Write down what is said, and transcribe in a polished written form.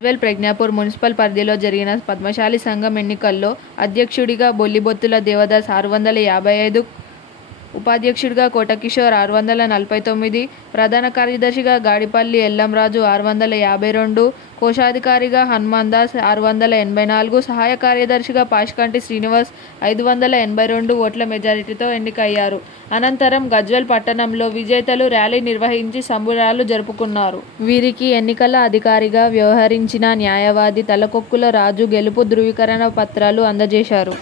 Gajwel Pragnapur municipal పరిధిలో జరిగిన పద్మశాలి సంఘం ఎన్నికల్లో అధ్యక్షుడిగా బొల్లిబొత్తుల దేవదాస్ 655, ఉపాధ్యక్షుడిగా కోటకిషోర్ 649, ప్రధాన కార్యదర్శిగా గాడిపల్లి ఎల్లంరాజు 652, కోశాధికారిగా హనుమాన్ దాస్ 684, సహాయ కార్యదర్శిగా పాషికంటి శ్రీనివాస్ 582 ఓట్ల మెజారిటీతో ఎన్నికయ్యారు. అనంతరం గజ్వేల్ పట్టణంలో విజేతలు ర్యాలీ నిర్వహించి సంబురాలు జరుపుకున్నారు. వీరికి ఎన్నికల అధికారిగా వ్యవహరించిన న్యాయవాది తలకొక్కుల రాజు గెలుపు ధృవీకరణ పత్రాలు అందజేశారు.